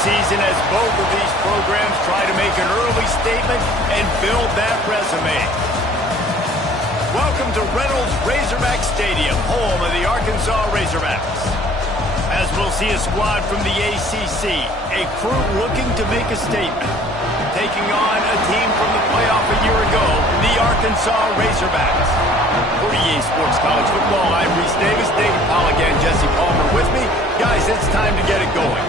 season as both of these programs try to make an early statement and build that resume. Welcome to Reynolds Razorback Stadium, home of the Arkansas Razorbacks. As we'll see a squad from the ACC, a crew looking to make a statement. Taking on a team from the playoff a year ago, the Arkansas Razorbacks. For EA Sports College Football, I'm Reese Davis, David Pollack, and Jesse Palmer with me. Guys, it's time to get it going.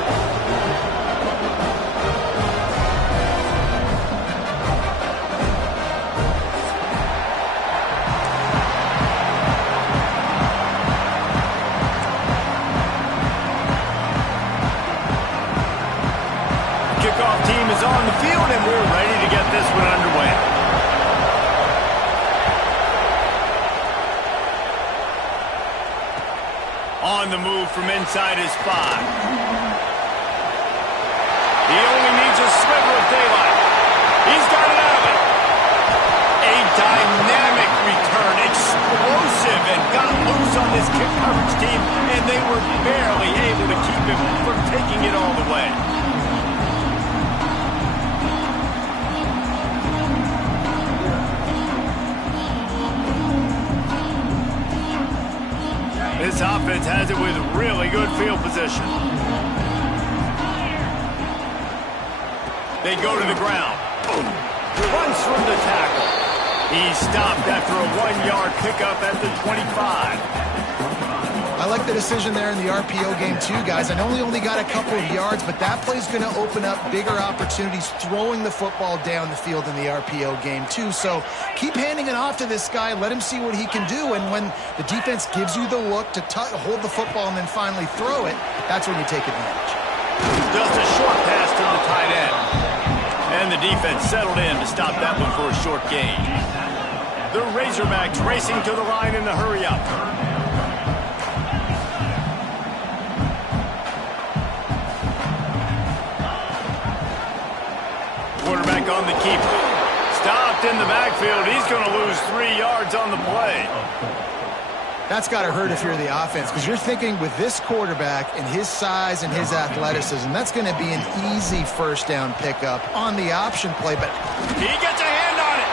Kickoff team is on the field, and we're ready to get this one underway. On the move from inside his 5. He only needs a sliver of daylight. He's got it out of it. A dynamic return, explosive, and got loose on this kick coverage team, and they were barely able to keep him from taking it all the way. This offense has it with really good field position. They go to the ground. Boom. Runs from the tackle. He's stopped after a 1-yard pickup at the 25. I like the decision there in the RPO game too, guys. I know he only got a couple of yards, but that play's going to open up bigger opportunities throwing the football down the field in the RPO game too. So keep handing it off to this guy. Let him see what he can do. And when the defense gives you the look to hold the football and then finally throw it, that's when you take advantage. Just a short pass to the tight end. And the defense settled in to stop that one for a short gain. The Razorbacks racing to the line in the hurry-up. Quarterback on the keeper. Stopped in the backfield. He's going to lose 3 yards on the play. That's got to hurt if you're the offense, because you're thinking with this quarterback and his size and his athleticism, that's going to be an easy first down pickup on the option play. But he gets a hand on it.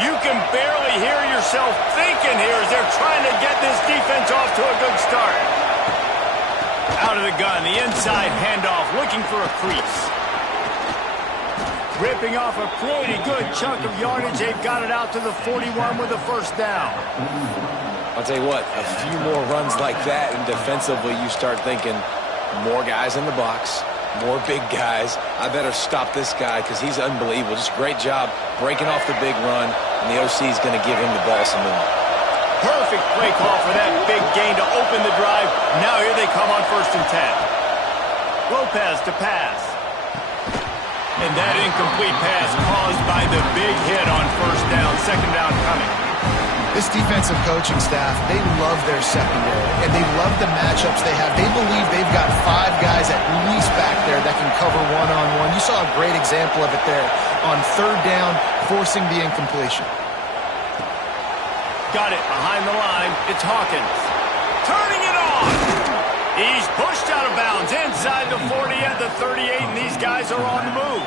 You can barely hear yourself thinking here as they're trying to get this defense off to a good start. Out of the gun, the inside handoff, looking for a crease. Ripping off a pretty good chunk of yardage. They've got it out to the 41 with a first down. I'll tell you what, a few more runs like that, and defensively you start thinking more guys in the box, more big guys. I better stop this guy because he's unbelievable. Just a great job breaking off the big run, and the OC is going to give him the ball some more. Perfect play call for that big gain to open the drive. Now here they come on 1st and 10. Lopez to pass. And that incomplete pass caused by the big hit on 1st down. 2nd down coming. this defensive coaching staff, they love their secondary, and they love the matchups they have. They believe they've got 5 guys at least back there that can cover one-on-one. You saw a great example of it there on 3rd down, forcing the incompletion. Got it behind the line. It's Hawkins. Turning it on. He's pushed out of bounds inside the 40 at the 38, and these guys are on the move.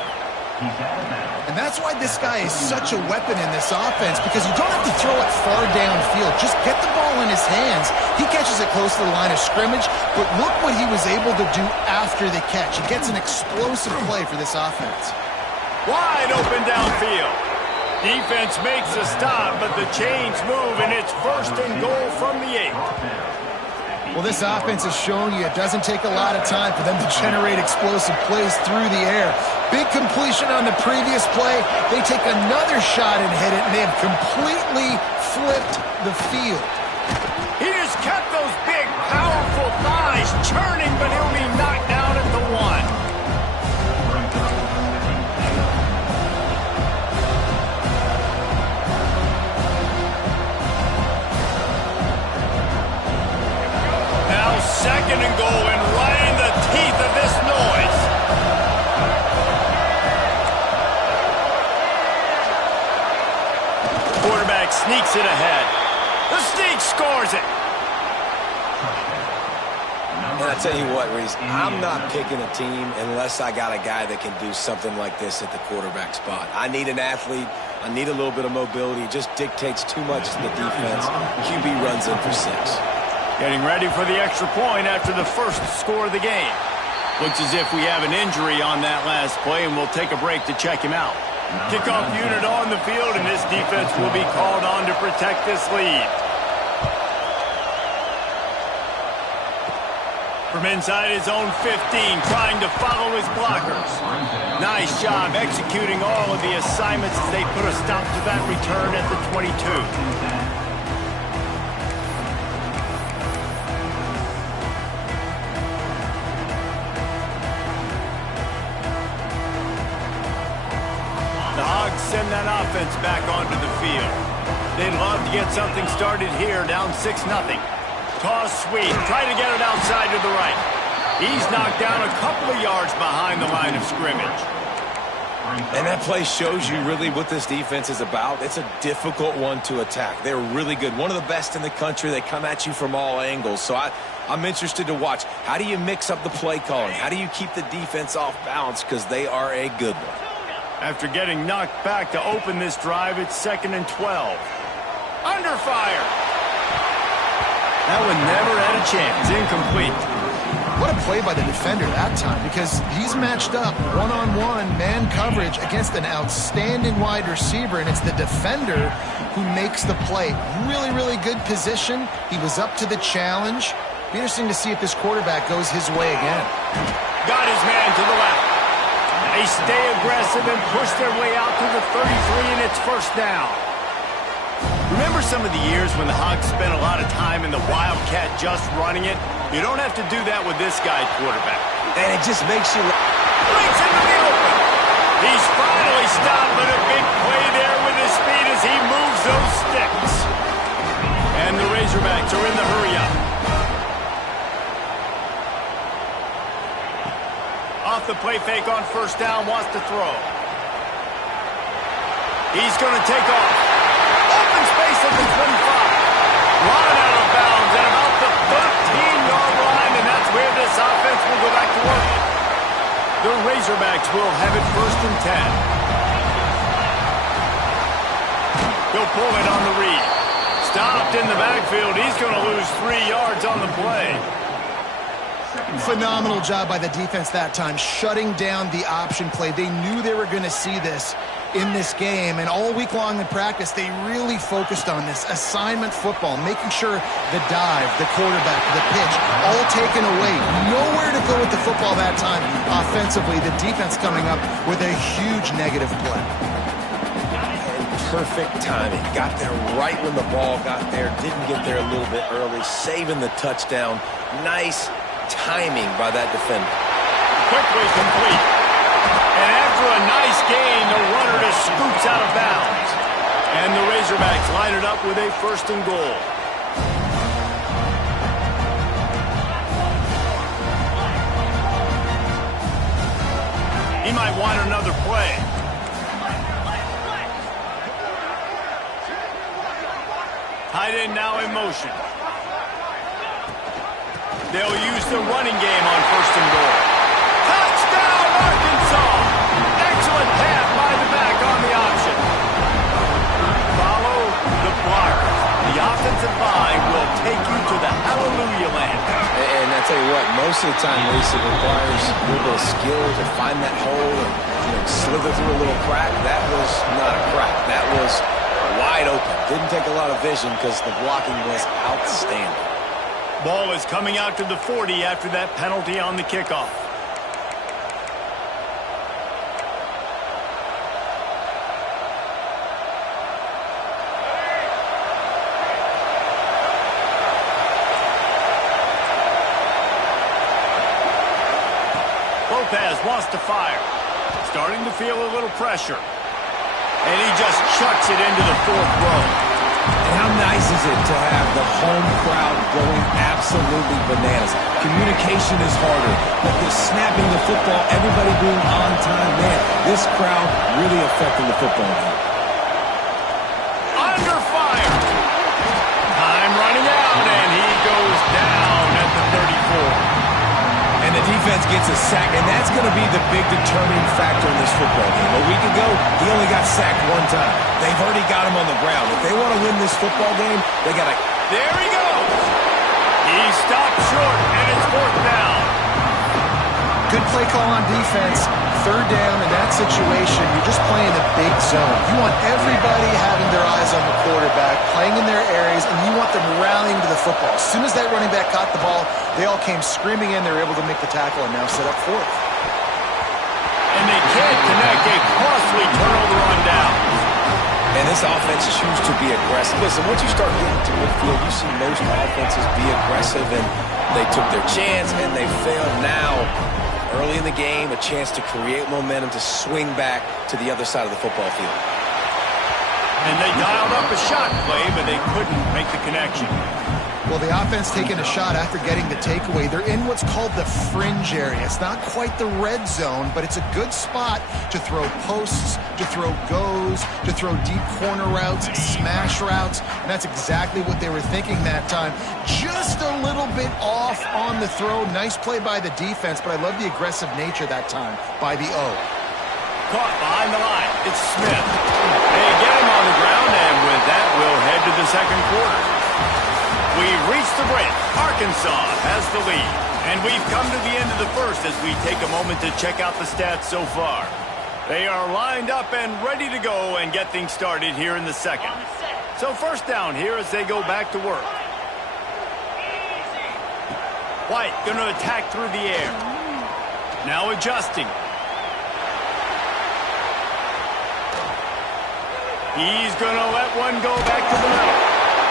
And that's why this guy is such a weapon in this offense, because you don't have to throw it far downfield. Just get the ball in his hands. He catches it close to the line of scrimmage, but look what he was able to do after the catch. He gets an explosive play for this offense. Wide open downfield. Defense makes a stop, but the chains move, and it's 1st and goal from the 8. Well, this offense has shown you it doesn't take a lot of time for them to generate explosive plays through the air. Big completion on the previous play. They take another shot and hit it, and they have completely flipped the field. He just kept those big, powerful thighs churning, but he'll be knocked down at the 1. Now 2nd and goal, and right in the teeth of this noise. quarterback sneaks it ahead. The sneak scores it. And I tell you what, Reese, I'm not picking a team unless I got a guy that can do something like this at the quarterback spot. I need an athlete. I need a little bit of mobility. It just dictates too much to the defense. QB runs in for 6. Getting ready for the extra point after the first score of the game. Looks as if we have an injury on that last play, and we'll take a break to check him out. Kickoff unit on the field, and this defense will be called on to protect this lead. From inside his own 15, trying to follow his blockers. Nice job executing all of the assignments as they put a stop to that return at the 22. The Hogs send that offense back onto the field. They'd love to get something started here, down 6-0. Toss sweep, try to get it outside to the right. He's knocked down a couple of yards behind the line of scrimmage. And that play shows you really what this defense is about. It's a difficult one to attack. They're really good. One of the best in the country. They come at you from all angles. So I'm interested to watch. How do you mix up the play calling? How do you keep the defense off balance? Because they are a good one. After getting knocked back to open this drive, it's 2nd and 12. Under fire. That one never had a chance. Incomplete. What a play by the defender that time, because he's matched up one-on-one man coverage against an outstanding wide receiver, and it's the defender who makes the play. Really, really good position. He was up to the challenge. Be interesting to see if this quarterback goes his way again. Got his man to the left. They stay aggressive and push their way out to the 33, and it's first down. Remember some of the years when the Hogs spent a lot of time in the Wildcat just running it? You don't have to do that with this guy quarterback. And it just makes you... Breaks into the open. He's finally stopped with a big play there with his speed as he moves those sticks. And the Razorbacks are in the hurry-up. Off the play fake on first down, wants to throw. He's going to take off. Open space at the 25. Run out of bounds at about the 13-yard line, and that's where this offense will go back to work. The Razorbacks will have it 1st and 10. He'll pull it on the read. Stopped in the backfield. He's going to lose 3 yards on the play. Phenomenal job by the defense that time, shutting down the option play. They knew they were going to see this in this game, and all week long in practice, they really focused on this assignment football, making sure the dive, the quarterback, the pitch, all taken away. Nowhere to go with the football that time offensively. The defense coming up with a huge negative play. And perfect timing. Got there right when the ball got there. Didn't get there a little bit early. Saving the touchdown. Nice timing by that defender. Quickly complete. And after a nice gain, the runner just scoops out of bounds. And the Razorbacks line it up with a 1st and goal. He might want another play. Tight end now in motion. They'll use the running game on 1st and goal. Touchdown, Arkansas! Excellent pass by the back on the option. Follow the blockers. The offensive line will take you to the hallelujah land. And I tell you what, most of the time, Lisa, it requires a little bit of skill to find that hole and slither through a little crack. That was not a crack. That was wide open. Didn't take a lot of vision because the blocking was outstanding. Ball is coming out to the 40 after that penalty on the kickoff. Lopez wants to fire. Starting to feel a little pressure. And he just chucks it into the 4th row. And how nice is it to have the home crowd going absolutely bananas? Communication is harder, but the snapping the football, everybody being on time, man, this crowd really affecting the football game. gets a sack, and that's going to be the big determining factor in this football game. A week ago, he only got sacked one time. They've already got him on the ground. If they want to win this football game, they got to... There he goes. He stopped short, and it's fourth down. Good play call on defense. Third down in that situation, you're just playing a big zone. You want everybody having their eyes on the quarterback, playing in their areas, and you want them rallying to the football. As soon as that running back caught the ball, they all came screaming in. They were able to make the tackle and now set up fourth. And they can't connect. A costly turnover on downs. And this offense chooses to be aggressive. Listen, once you start getting to midfield, you see most offenses be aggressive, and they took their chance, and they failed now. Early in the game, a chance to create momentum to swing back to the other side of the football field. And they dialed up a shot play, but they couldn't make the connection. Well, the offense taking a shot after getting the takeaway. They're in what's called the fringe area. It's not quite the red zone, but it's a good spot to throw posts, to throw goes, to throw deep corner routes, smash routes. And that's exactly what they were thinking that time. Just a little bit off on the throw. Nice play by the defense, but I love the aggressive nature that time by the O. Caught behind the line. It's Smith. They get him on the ground, and with that, we'll head to the second quarter. We've reached the break. Arkansas has the lead. And we've come to the end of the first as we take a moment to check out the stats so far. They are lined up and ready to go and get things started here in the second. So first down here as they go back to work. White going to attack through the air. Now adjusting. He's going to let one go back to the middle.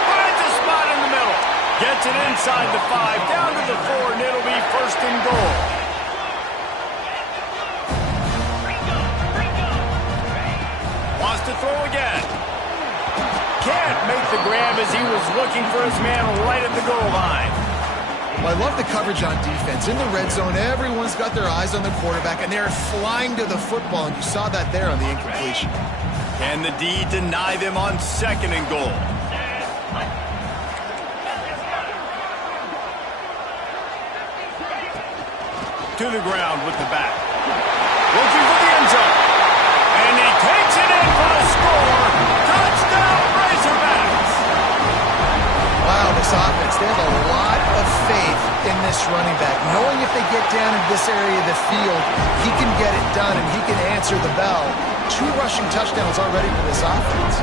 Finds a spot in the middle. Gets it inside the 5, down to the 4, and it'll be first and goal. Wants to throw again. Can't make the grab as he was looking for his man right at the goal line. Well, I love the coverage on defense. In the red zone, everyone's got their eyes on the quarterback, and they're flying to the football, and you saw that there on the incompletion. Can the D deny them on second and goal? To the ground with the back. Looking for the end zone. And he takes it in for a score. Touchdown, Razorbacks. Wow, this offense, they have a lot of faith in this running back. Knowing if they get down in this area of the field, he can get it done and he can answer the bell. 2 rushing touchdowns already for this offense.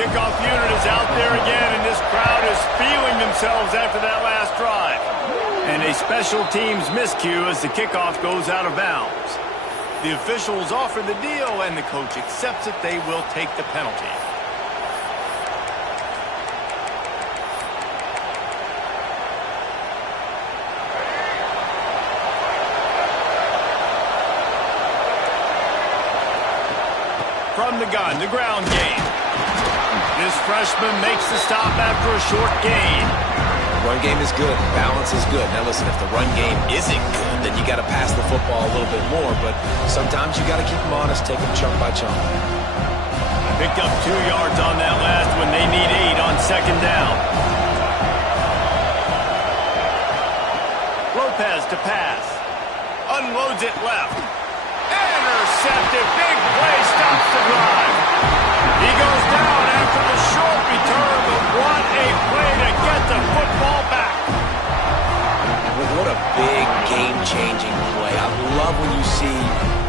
Kickoff unit is out there again, and this crowd is feeling themselves after that last drive. And a special teams miscue as the kickoff goes out of bounds. The officials offer the deal, and the coach accepts it. They will take the penalty. From the gun, the ground game. This freshman makes the stop after a short gain. Run game is good. Balance is good. Now listen, if the run game isn't good, then you got to pass the football a little bit more. But sometimes you got to keep them honest, take them chunk by chunk. Picked up 2 yards on that last one. They need 8 on second down. Lopez to pass. Unloads it left. Intercepted. Big play stops the drive. He goes down after the short return, but what a play to get the football back. What a big game-changing play. I love when you see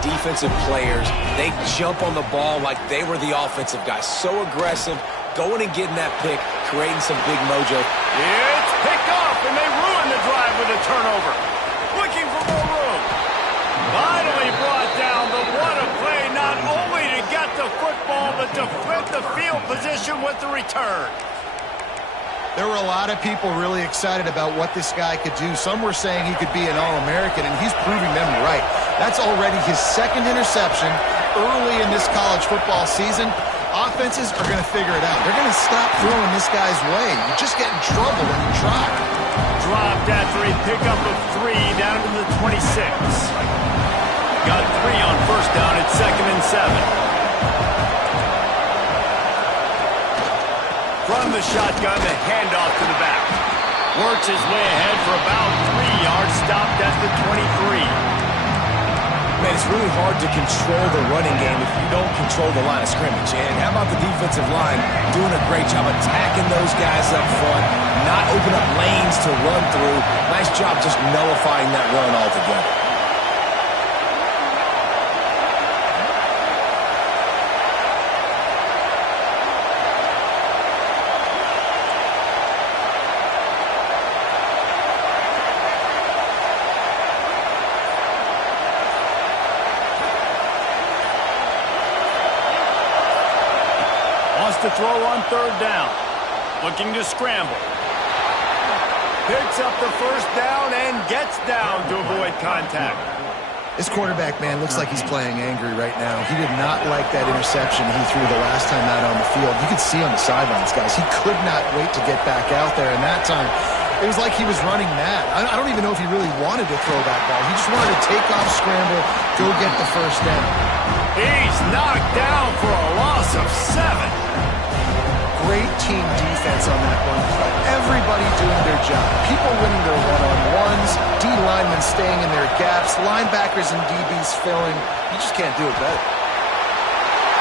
defensive players, they jump on the ball like they were the offensive guys. So aggressive, going and getting that pick, creating some big mojo. It's picked off, and they ruin the drive with a turnover. Looking for more room. Finally brought down, but what a play, not only to get the football, but to flip the field position with the return. There were a lot of people really excited about what this guy could do. Some were saying he could be an All-American, and he's proving them right. That's already his 2nd interception early in this college football season. Offenses are going to figure it out. They're going to stop throwing this guy's way. You just get in trouble when you try. Dropped after a pickup of 3 down to the 26. Got 3 on first down at 2nd and 7. From the shotgun, the handoff to the back. Works his way ahead for about 3 yards yards, stopped at the 23. Man, it's really hard to control the running game if you don't control the line of scrimmage. And how about the defensive line doing a great job attacking those guys up front, not open up lanes to run through. Nice job just nullifying that run altogether. To throw on third down. Looking to scramble. Picks up the first down and gets down to avoid contact. This quarterback, man, looks like he's playing angry right now. He did not like that interception he threw the last time out on the field. You could see on the sidelines, guys. He could not wait to get back out there, and that time it was like he was running mad. I don't even know if he really wanted to throw that ball. He just wanted to take off, scramble, go get the first down. He's knocked down for a loss of 7. Great team defense on that one. Everybody doing their job. People winning their one-on-ones, D-linemen staying in their gaps, linebackers and DBs filling. You just can't do it better.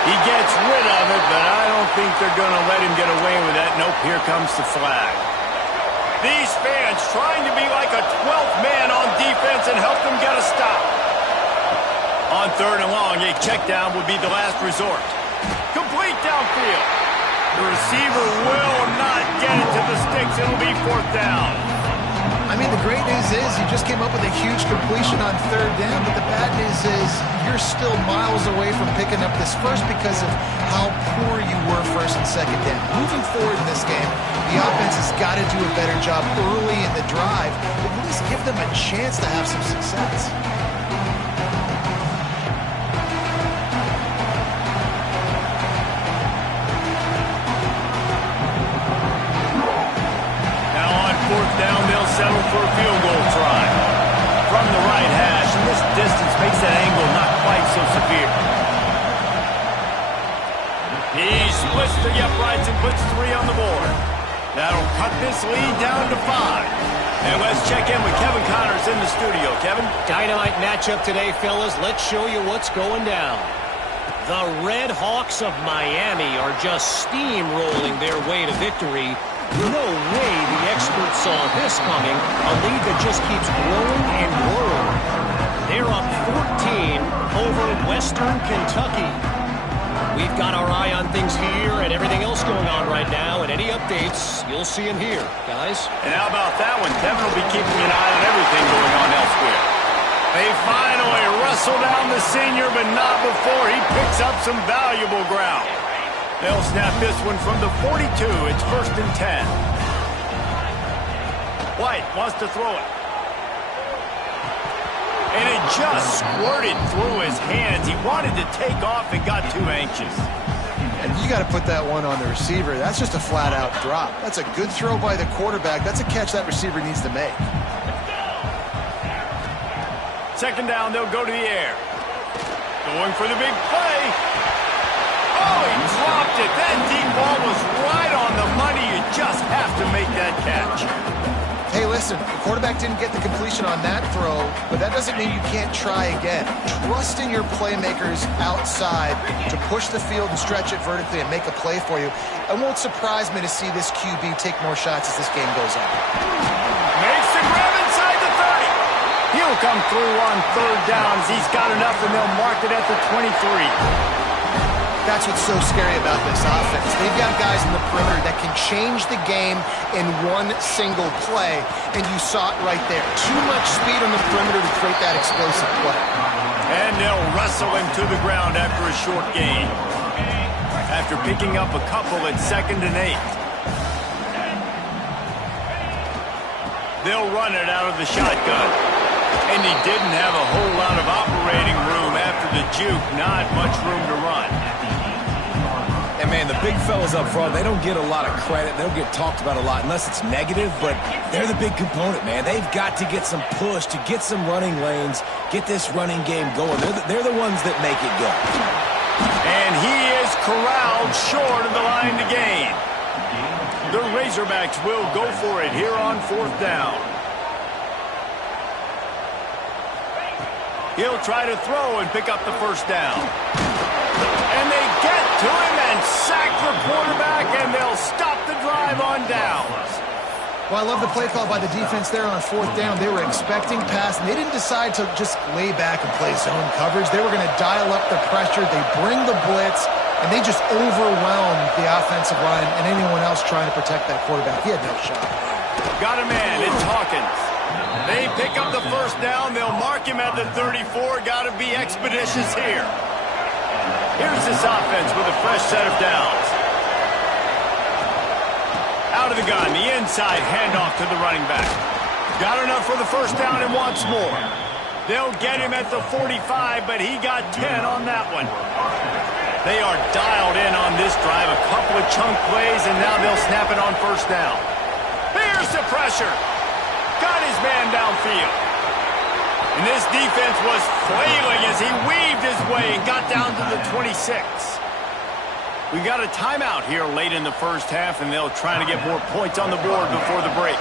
He gets rid of it, but I don't think they're going to let him get away with that. Nope, here comes the flag. These fans trying to be like a 12th man on defense and help them get a stop. On third and long, a check down would be the last resort. Complete downfield. The receiver will not get it to the sticks. It'll be fourth down. I mean, the great news is you just came up with a huge completion on third down, but the bad news is you're still miles away from picking up this first because of how poor you were first and second down. Moving forward in this game, the offense has got to do a better job early in the drive, but at least give them a chance to have some success. Settle for a field goal try. From the right hash, and this distance makes that angle not quite so severe. He splits the uprights and puts 3 on the board. That'll cut this lead down to 5. And let's check in with Kevin Connors in the studio. Kevin? Dynamite matchup today, fellas. Let's show you what's going down. The Red Hawks of Miami are just steamrolling their way to victory. No way the experts saw this coming. A lead that just keeps growing and growing. They're up 14 over Western Kentucky. We've got our eye on things here and everything else going on right now, and any updates, you'll see them here, guys. And how about that one? Kevin will be keeping an eye on everything going on elsewhere. They finally wrestle down the senior, but not before he picks up some valuable ground. They'll snap this one from the 42. It's first and 10. White wants to throw it. And it just squirted through his hands. He wanted to take off and got too anxious. And you got to put that one on the receiver. That's just a flat-out drop. That's a good throw by the quarterback. That's a catch that receiver needs to make. Second down, they'll go to the air. Going for the big play. Oh, he dropped it. That deep ball was right on the money. You just have to make that catch. Hey, listen, the quarterback didn't get the completion on that throw, but that doesn't mean you can't try again. Trust in your playmakers outside to push the field and stretch it vertically and make a play for you. It won't surprise me to see this QB take more shots as this game goes on. Makes the grab inside the 30. He'll come through on third downs. He's got enough, and they'll mark it at the 23. That's what's so scary about this offense. They've got guys in the perimeter that can change the game in one single play, and you saw it right there. Too much speed on the perimeter to create that explosive play. And they'll wrestle him to the ground after a short gain. After picking up a couple at 2nd and 8. They'll run it out of the shotgun. And he didn't have a whole lot of operating room after the juke. Not much room to run. And, man, the big fellas up front, they don't get a lot of credit. They don't get talked about a lot unless it's negative, but they're the big component, man. They've got to get some push, to get some running lanes, get this running game going. They're the ones that make it go. And he is corralled short of the line to gain. The Razorbacks will go for it here on 4th down. He'll try to throw and pick up the first down. And they get to him and sack the quarterback, and they'll stop the drive on downs. Well, I love the play call by the defense there on fourth down. They were expecting pass, and they didn't decide to just lay back and play zone coverage. They were going to dial up the pressure. They bring the blitz, and they just overwhelmed the offensive line and anyone else trying to protect that quarterback. He had no shot. Got a man. It's Hawkins. They pick up the first down. They'll mark him at the 34. Got to be expeditious here. Here's this offense with a fresh set of downs. Out of the gun, the inside handoff to the running back. Got enough for the first down and wants more. They'll get him at the 45, but he got 10 on that one. They are dialed in on this drive. A couple of chunk plays, and now they'll snap it on first down. Here's the pressure. Got his man downfield. And this defense was flailing as he weaved his way and got down to the 26. We got a timeout here late in the first half, and they'll try to get more points on the board before the break.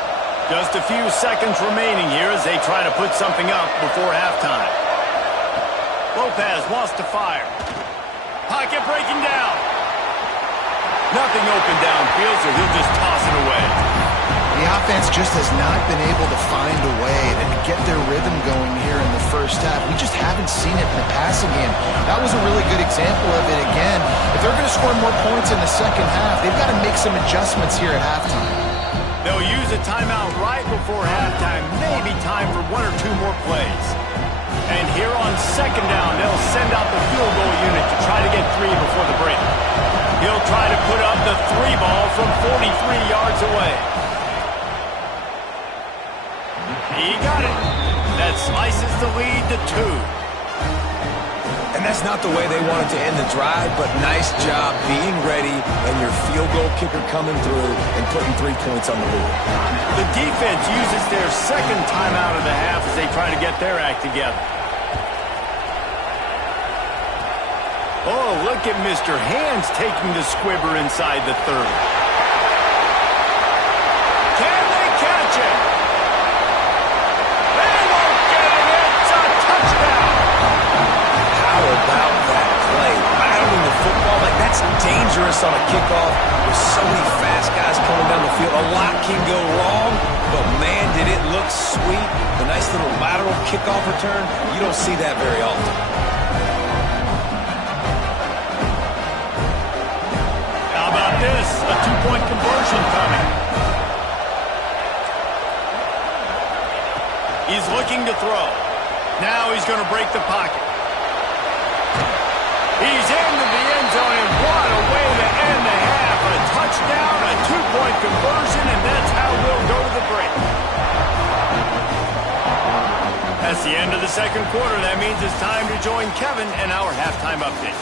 Just a few seconds remaining here as they try to put something up before halftime. Lopez wants to fire. Pocket breaking down. Nothing open downfield, so he'll just toss it away. The offense just has not been able to find a way to get their rhythm going here in the first half. We just haven't seen it in the passing game. That was a really good example of it again. If they're going to score more points in the second half, they've got to make some adjustments here at halftime. They'll use a timeout right before halftime. Maybe time for one or two more plays. And here on second down, they'll send out the field goal unit to try to get 3 before the break. He'll try to put up the 3 ball from 43 yards away. He got it. That slices the lead to 2. And that's not the way they wanted to end the drive, but nice job being ready and your field goal kicker coming through and putting 3 points on the board. The defense uses their second timeout of the half as they try to get their act together. Oh, look at Mr. Hands taking the squibber inside the 30. Can they catch it? They won't get it. It's a touchdown. How about that play? Battling the football, like that's dangerous on a kickoff with so many fast guys coming down the field. A lot can go wrong, but man, did it look sweet. The nice little lateral kickoff return, you don't see that very often. How about this? A 2-point conversion coming. He's looking to throw. Now he's going to break the pocket. He's into the end zone, and what a way to end the half. A touchdown, a 2-point conversion, and that's how we'll go to the break. That's the end of the second quarter. That means it's time to join Kevin and our halftime update.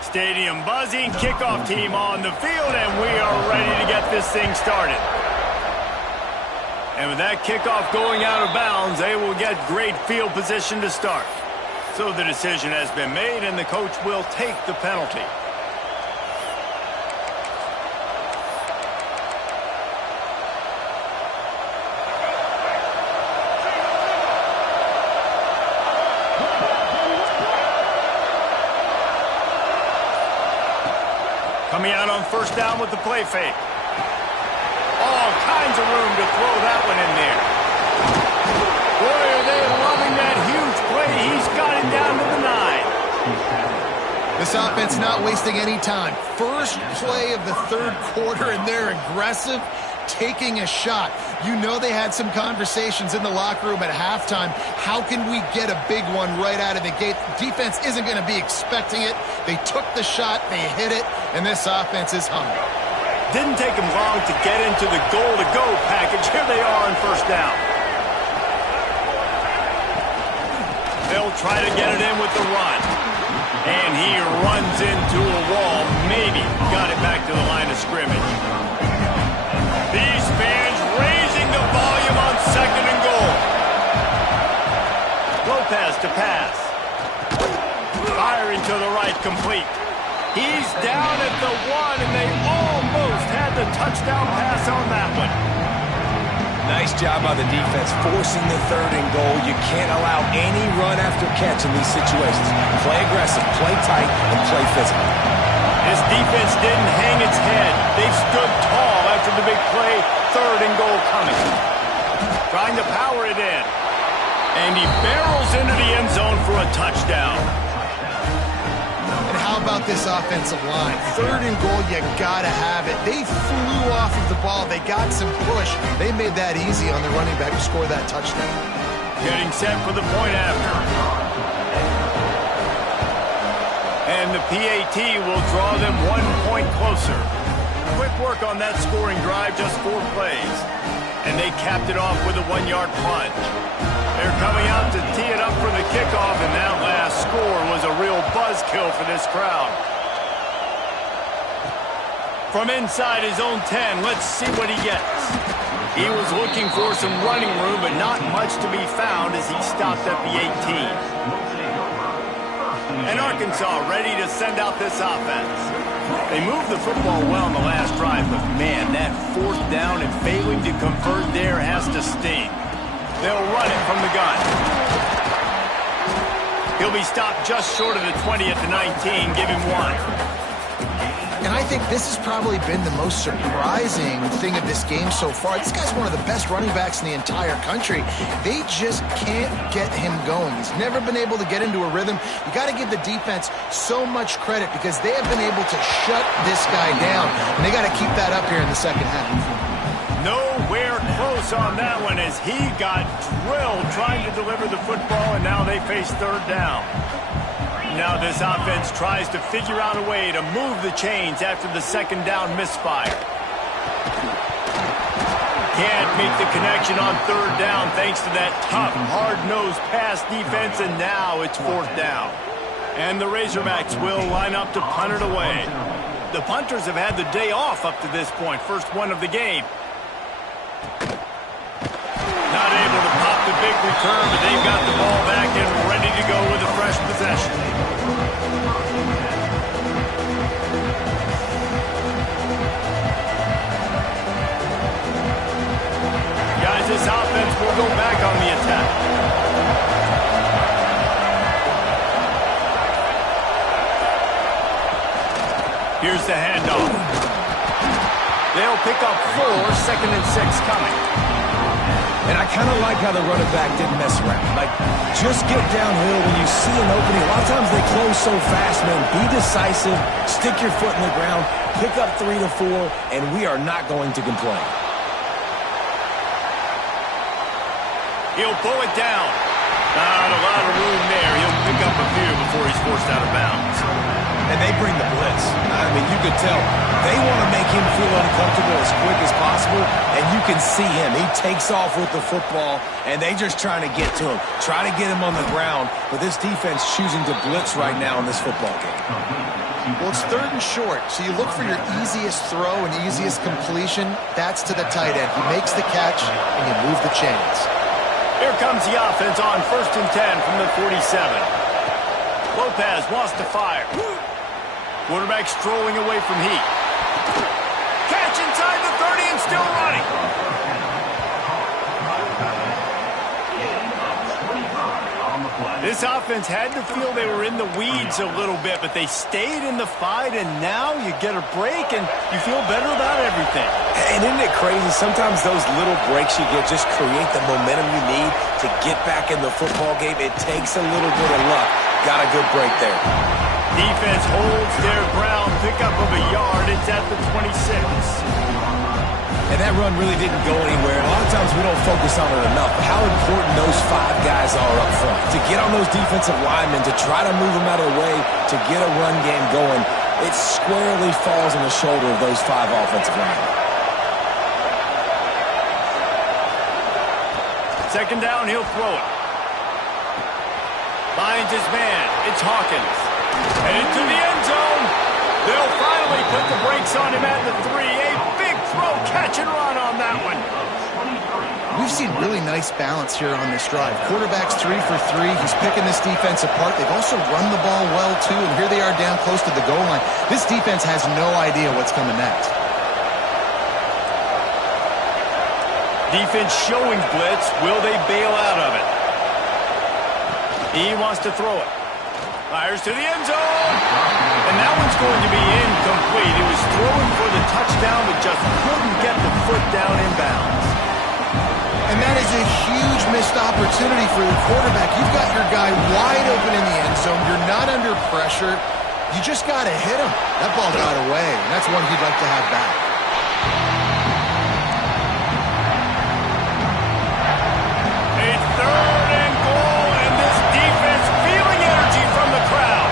Stadium buzzing, kickoff team on the field, and we are ready to get this thing started. And with that kickoff going out of bounds, they will get great field position to start. So the decision has been made, and the coach will take the penalty. Coming out on first down with the play fake. All kinds of room to throw that one in there. Boy, are they loving that huge play. He's got him down to the 9. This offense not wasting any time. First play of the third quarter, and they're aggressive, taking a shot. You know they had some conversations in the locker room at halftime. How can we get a big one right out of the gate? Defense isn't going to be expecting it. They took the shot, they hit it, and this offense is hungry. Didn't take them long to get into the goal-to-go package. Here they are on first down. They'll try to get it in with the run. And he runs into a wall. Maybe got it back to the line of scrimmage. These fans raising the volume on second and goal. Lopez to pass. Firing to the right, complete. He's down at the 1, and they almost had the touchdown pass on that one. Nice job by the defense forcing the 3rd and goal. You can't allow any run after catch in these situations. Play aggressive, play tight, and play physical. This defense didn't hang its head. They've stood tall after the big play. 3rd and goal coming. Trying to power it in. And he barrels into the end zone for a touchdown. And how about this offensive line? 3rd and goal, you gotta have it. They flew off of the ball. They got some push. They made that easy on the running back to score that touchdown. Getting set for the point after. And the PAT will draw them 1 point closer. Quick work on that scoring drive, just 4 plays. And they capped it off with a 1-yard punt. They're coming out to tee it up for the kickoff, and that last score was a real buzzkill for this crowd. From inside his own 10, let's see what he gets. He was looking for some running room, but not much to be found as he stopped at the 18. And Arkansas ready to send out this offense. They moved the football well in the last drive, but man, that 4th down and failing to convert there has to sting. They'll run it from the gun. He'll be stopped just short of the 20 at the 19. Give him 1. And I think this has probably been the most surprising thing of this game so far. This guy's one of the best running backs in the entire country. They just can't get him going. He's never been able to get into a rhythm. You got to give the defense so much credit because they have been able to shut this guy down. And they got to keep that up here in the second half. Nowhere close on that one as he got drilled trying to deliver the football, and now they face 3rd down. Now this offense tries to figure out a way to move the chains after the 2nd down misfire. Can't make the connection on 3rd down thanks to that tough, hard-nosed pass defense, and now it's 4th down. And the Razorbacks will line up to punt it away. The punters have had the day off up to this point, first one of the game. Not able to pop the big return, but they've got the ball back and ready to go with a fresh possession. Guys, this offense will go back on the attack. Here's the handoff. They'll pick up 4, 2nd and 6 coming. And I kind of like how the running back didn't mess around. Like, just get downhill when you see an opening. A lot of times they close so fast, man. Be decisive, stick your foot in the ground, pick up 3 to 4, and we are not going to complain. He'll pull it down. Not a lot of room there. He'll pick up a few before he's forced out of bounds. And they bring the blitz. I mean, you could tell they want to make him feel uncomfortable as quick as possible, and you can see him. He takes off with the football, and they just trying to get to him, try to get him on the ground, but this defense choosing to blitz right now in this football game. Well, it's 3rd and short, so you look for your easiest throw and easiest completion. That's to the tight end. He makes the catch, and you move the chains. Here comes the offense on 1st and 10 from the 47. Lopez wants to fire. Quarterback strolling away from heat. Catch inside the 30 and still running. This offense had to feel they were in the weeds a little bit, but they stayed in the fight, and now you get a break and you feel better about everything. And isn't it crazy? Sometimes those little breaks you get just create the momentum you need to get back in the football game. It takes a little bit of luck. Got a good break there. Defense holds their ground, pickup of a yard. It's at the 26. And that run really didn't go anywhere. A lot of times we don't focus on it enough. How important those 5 guys are up front. To get on those defensive linemen, to try to move them out of the way, to get a run game going, it squarely falls on the shoulder of those 5 offensive linemen. 2nd down, he'll throw it. Finds his man. It's Hawkins. And into the end zone. They'll finally put the brakes on him at the 3. A big throw, catch and run on that one. We've seen really nice balance here on this drive. Quarterback's 3 for 3. He's picking this defense apart. They've also run the ball well, too, and here they are down close to the goal line. This defense has no idea what's coming next. Defense showing blitz. Will they bail out of it? He wants to throw it. Fires to the end zone. And that one's going to be incomplete. He was throwing for the touchdown, but just couldn't get the foot down in bounds. And that is a huge missed opportunity for the quarterback. You've got your guy wide open in the end zone. You're not under pressure. You just got to hit him. That ball got away, and that's one he'd like to have back. It's 3rd and goal, and this defense feeling energy from the crowd.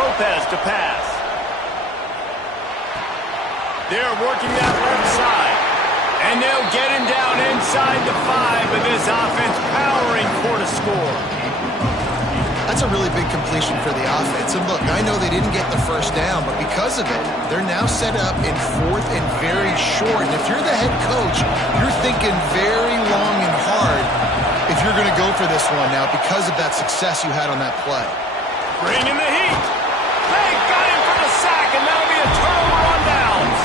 Lopez to pass. They're working that left side. And they'll get him down inside the 5, but this offense powering for to score. That's a really big completion for the offense. And look, I know they didn't get the first down, but because of it, they're now set up in 4th and very short. And if you're the head coach, you're thinking very long and hard if you're going to go for this one now because of that success you had on that play. Bringing the heat. They got him for the sack, and that'll be a turnover on downs.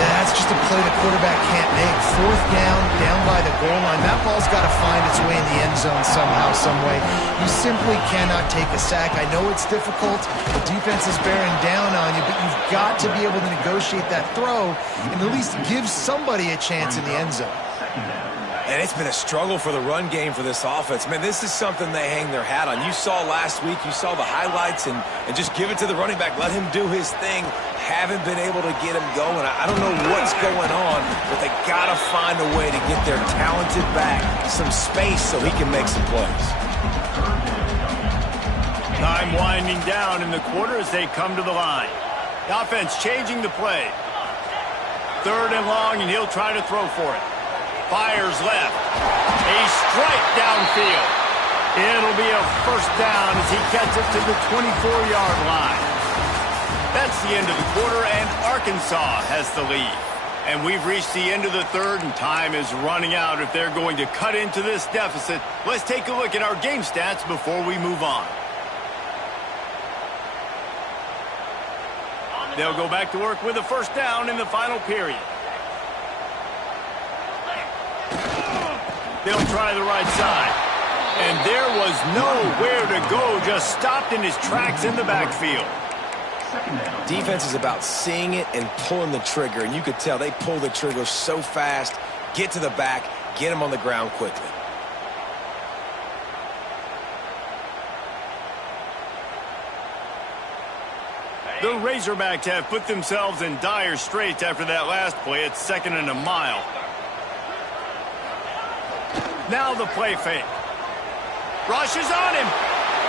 That's just a play the quarterback can't make. 4th down by the goal line. That ball's got to find its way in the end zone somehow, some way. You simply cannot take a sack. I know it's difficult. The defense is bearing down on you, but you've got to be able to negotiate that throw and at least give somebody a chance in the end zone. And it's been a struggle for the run game for this offense. Man, this is something they hang their hat on. You saw last week, you saw the highlights, and just give it to the running back. Let him do his thing. Haven't been able to get him going. I don't know what's going on, but they got to find a way to get their talented back some space so he can make some plays. Time winding down in the quarter as they come to the line. The offense changing the play. 3rd and long, and he'll try to throw for it. Fires left. A strike downfield. It'll be a 1st down as he gets it to the 24-yard line. That's the end of the quarter, and Arkansas has the lead. And we've reached the end of the 3rd, and time is running out if they're going to cut into this deficit. Let's take a look at our game stats before we move on. They'll go back to work with a 1st down in the final period. They'll try the right side. And there was nowhere to go, just stopped in his tracks in the backfield. Defense is about seeing it and pulling the trigger, and you could tell they pull the trigger so fast, get to the back, get him on the ground quickly. The Razorbacks have put themselves in dire straits after that last play. It's 2nd and a mile. Now the play fake. Rushes on him.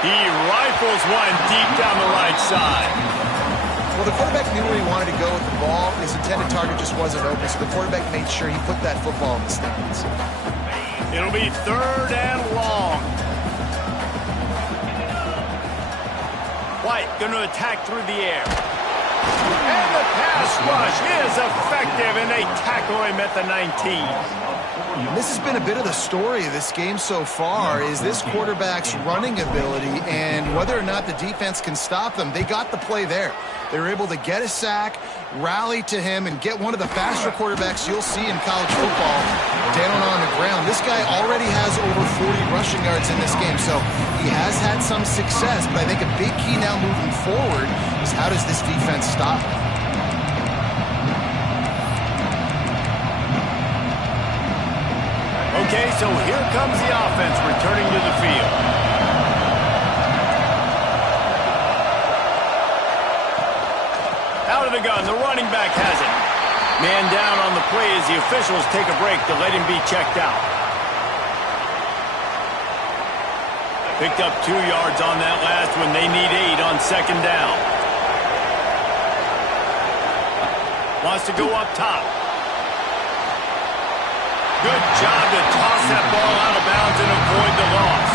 He rifles one deep down the right side. Well, the quarterback knew where he wanted to go with the ball. His intended target just wasn't open, so the quarterback made sure he put that football in the stands. It'll be 3rd and long. White going to attack through the air. And the pass rush is effective, and they tackle him at the 19. This has been a bit of the story of this game so far, is this quarterback's running ability and whether or not the defense can stop them. They got the play there. They were able to get a sack, rally to him, and get one of the faster quarterbacks you'll see in college football down on the ground. This guy already has over 40 rushing yards in this game, so he has had some success, but I think a big key now moving forward is how does this defense stop him? Okay, so here comes the offense returning to the field. Out of the gun, the running back has it. Man down on the play as the officials take a break to let him be checked out. Picked up 2 yards on that last one. They need 8 on 2nd down. Wants to go up top. Good job to toss that ball out of bounds and avoid the loss.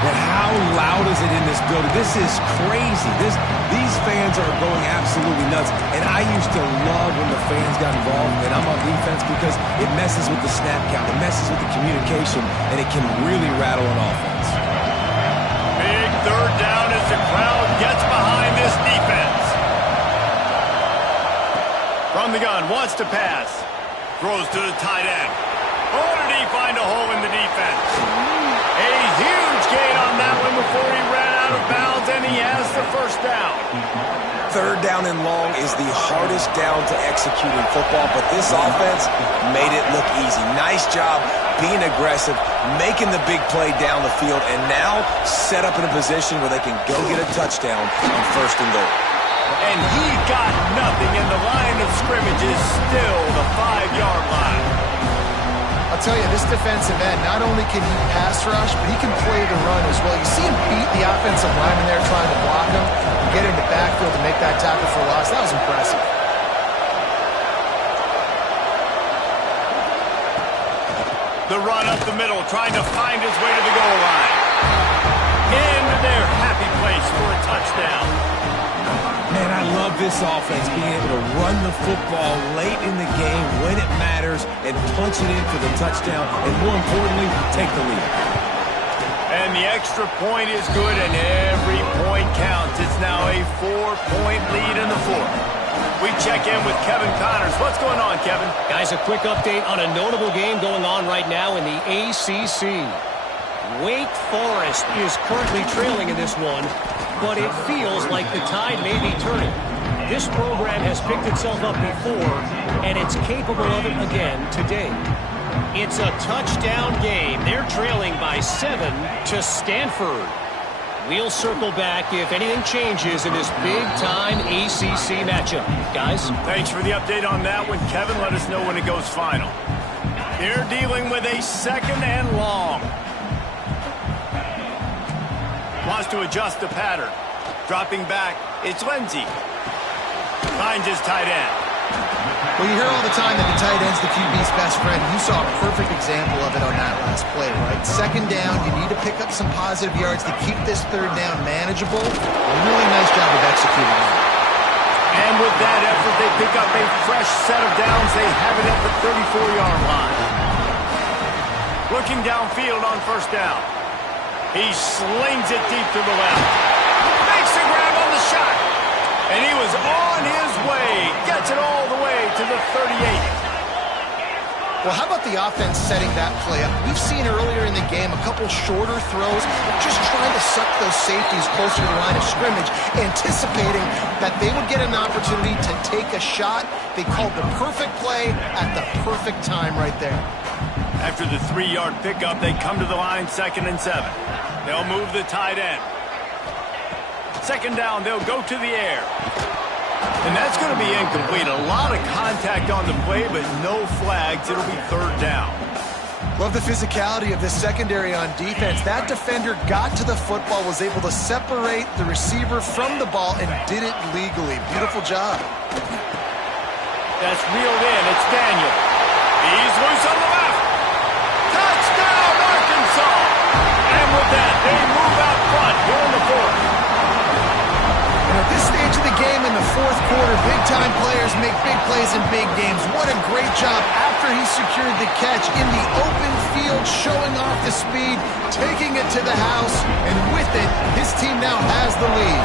And how loud is it in this building? This is crazy. These fans are going absolutely nuts. And I used to love when the fans got involved, and I'm on defense, because it messes with the snap count. It messes with the communication, and it can really rattle an offense. Big 3rd down as the crowd gets behind this defense. From the gun, wants to pass. Throws to the tight end. Oh, did he find a hole in the defense? A huge gain on that one before he ran out of bounds, and he has the first down. Third down and long is the hardest down to execute in football, but this offense made it look easy. Nice job being aggressive, making the big play down the field, and now set up in a position where they can go get a touchdown on first and goal. And he got nothing, and the line of scrimmage is still the 5-yard line. I'll tell you, this defensive end, not only can he pass rush, but he can play the run as well. You see him beat the offensive lineman there trying to block him and get into backfield to make that tackle for loss. That was impressive. The run up the middle, trying to find his way to the goal line. Into their happy place for a touchdown. Man, I love this offense, being able to run the football late in the game when it matters and punch it in for the touchdown, and more importantly, take the lead. And the extra point is good, and every point counts. It's now a 4-point lead in the fourth. We check in with Kevin Connors. What's going on, Kevin? Guys, a quick update on a notable game going on right now in the ACC. Wake Forest is currently trailing in this one, but it feels like the tide may be turning. This program has picked itself up before, and it's capable of it again today. It's a touchdown game. They're trailing by 7 to Stanford. We'll circle back if anything changes in this big-time ACC matchup. Guys? Thanks for the update on that one, Kevin. Let us know when it goes final. They're dealing with a second and long. Wants to adjust the pattern. Dropping back, it's Lindsey. Finds his tight end. Well, you hear all the time that the tight end's the QB's best friend. You saw a perfect example of it on that last play, right? Second down, you need to pick up some positive yards to keep this third down manageable. A really nice job of executing it. And with that effort, they pick up a fresh set of downs. They have it at the 34-yard line. Looking downfield on first down. He slings it deep to the left. Makes a grab on the shot. And he was on his way. Gets it all the way to the 38. Well, how about the offense setting that play up? We've seen earlier in the game a couple shorter throws, just trying to suck those safeties closer to the line of scrimmage, anticipating that they would get an opportunity to take a shot. They called the perfect play at the perfect time right there. After the 3-yard pickup, they come to the line, 2nd and 7. They'll move the tight end. Second down, they'll go to the air. And that's going to be incomplete. A lot of contact on the play, but no flags. It'll be third down. Love the physicality of this secondary on defense. That defender got to the football, was able to separate the receiver from the ball, and did it legally. Beautiful job. That's reeled in. It's Daniel. He's loose on the left. Touchdown, Arkansas! And with that, they move out front here in the fourth. And at this stage of the game in the fourth quarter, big-time players make big plays in big games. What a great job after he secured the catch in the open field, showing off the speed, taking it to the house, and with it, his team now has the lead.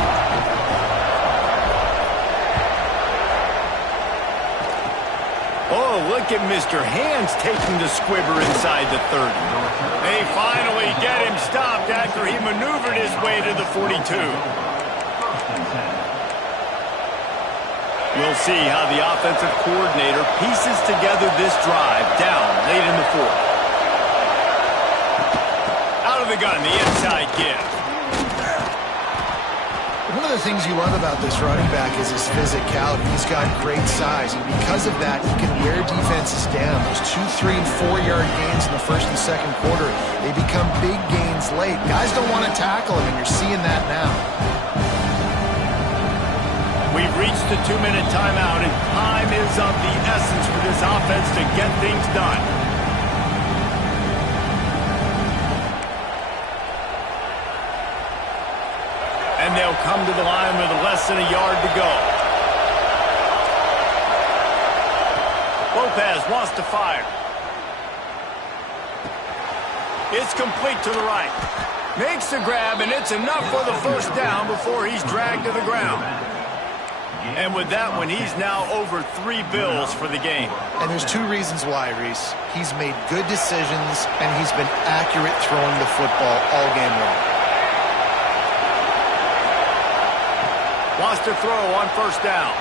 Oh, look at Mr. Hands taking the squibber inside the 30. They finally get him stopped after he maneuvered his way to the 42. We'll see how the offensive coordinator pieces together this drive down late in the fourth. Out of the gun, the inside give. One of the things you love about this running back is his physicality. He's got great size, and because of that, he can wear defenses down. Those 2-, 3-, and 4-yard gains in the first and second quarter, they become big gains late. Guys don't want to tackle him, and you're seeing that now. We've reached the 2-minute timeout, and time is of the essence for this offense to get things done. And they'll come to the line with less than a yard to go. Lopez wants to fire. It's complete to the right. Makes the grab, and it's enough for the first down before he's dragged to the ground. And with that one, he's now over 3 bills for the game. And there's 2 reasons why, Reese. He's made good decisions, and he's been accurate throwing the football all game long. Wants to throw on first down.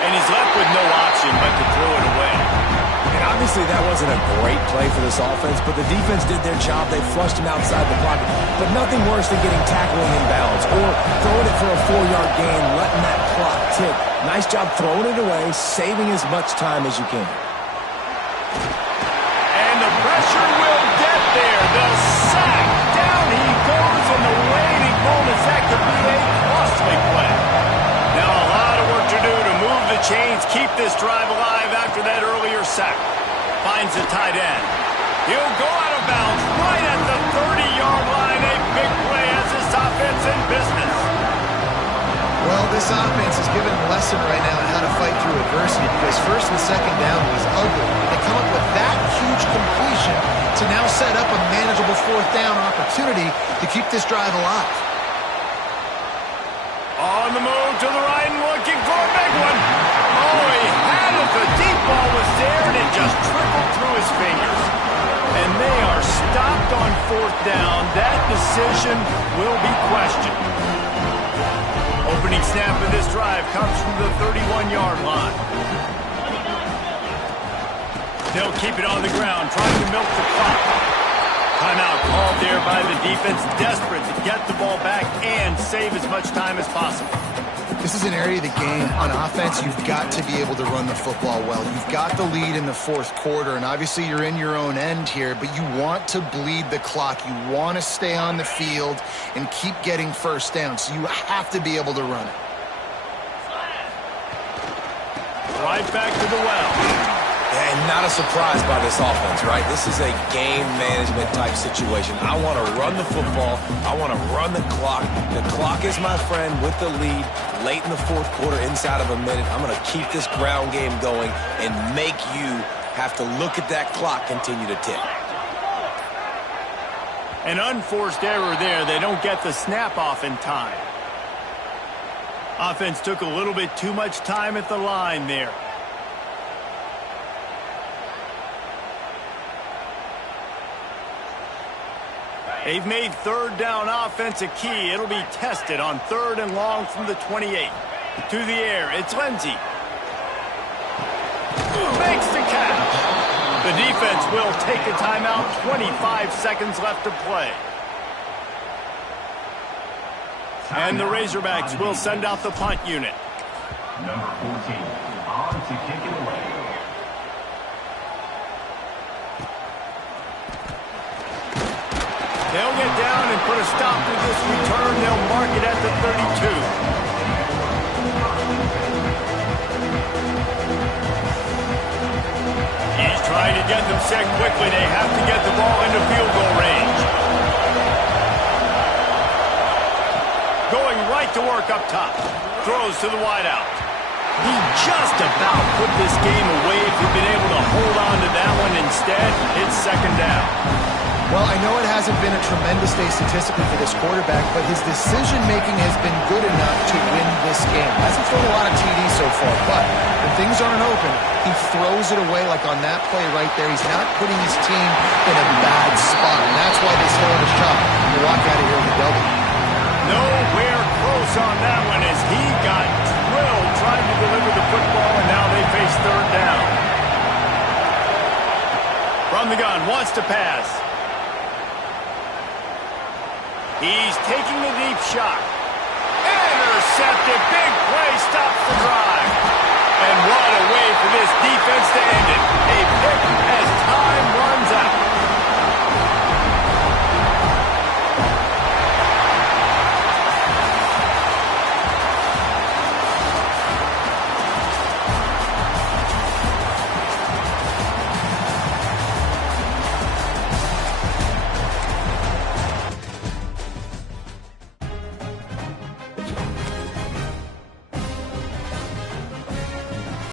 And he's left with no option but to throw it away. And obviously that wasn't a great play for this offense, but the defense did their job. They flushed him outside the pocket. But nothing worse than getting tackled in bounds or throwing it for a 4-yard gain, letting that clock tick. Nice job throwing it away, saving as much time as you can. And the pressure will get there. The sack. Down he goes in the waiting moments. That could be a costly play. Now a lot of work to do to move the chains, keep this drive alive after that earlier sack. Finds the tight end. He'll go out of bounds right at the 30-yard line. A big play as this offense in business. Well, this offense is giving a lesson right now on how to fight through adversity because first and second down was ugly. They come up with that huge completion to now set up a manageable 4th down opportunity to keep this drive alive. On the move to the right and looking for a big one. Oh, he had it. The deep ball was there, and it just trickled through his fingers. And they are stopped on 4th down. That decision will be questioned. Opening snap of this drive comes from the 31-yard line. They'll keep it on the ground, trying to milk the clock. Timeout called there by the defense, desperate to get the ball back and save as much time as possible. This is an area of the game on offense you've got to be able to run the football well. You've got the lead in the 4th quarter, and obviously you're in your own end here, but you want to bleed the clock. You want to stay on the field and keep getting first down, so you have to be able to run it. Right back to the well. And not a surprise by this offense, right? This is a game management type situation. I want to run the football. I want to run the clock. The clock is my friend with the lead late in the 4th quarter, inside of a minute. I'm going to keep this ground game going and make you have to look at that clock continue to tick. An unforced error there. They don't get the snap off in time. Offense took a little bit too much time at the line there. They've made 3rd down offense a key. It'll be tested on 3rd and long from the 28. To the air, it's Lindsey. Makes the catch. The defense will take a timeout. 25 seconds left to play. And the Razorbacks will send out the punt unit. Number 14, on to kick it away. They'll get down and put a stop to this return. They'll mark it at the 32. He's trying to get them set quickly. They have to get the ball into field goal range. Going right to work up top. Throws to the wideout. He just about put this game away if he'd been able to hold on to that one. Instead, it's 2nd down. Well, I know it hasn't been a tremendous day statistically for this quarterback, but his decision-making has been good enough to win this game. Hasn't thrown a lot of TDs so far, but when things aren't open, he throws it away like on that play right there. He's not putting his team in a bad spot, and that's why they still have a shot to walk out of here with a W. Nowhere close on that one as he got drilled trying to deliver the football, and now they face 3rd down. From the gun, wants to pass. He's taking the deep shot. Intercepted. Big play. Stops the drive. And what a way for this defense to end it. A pick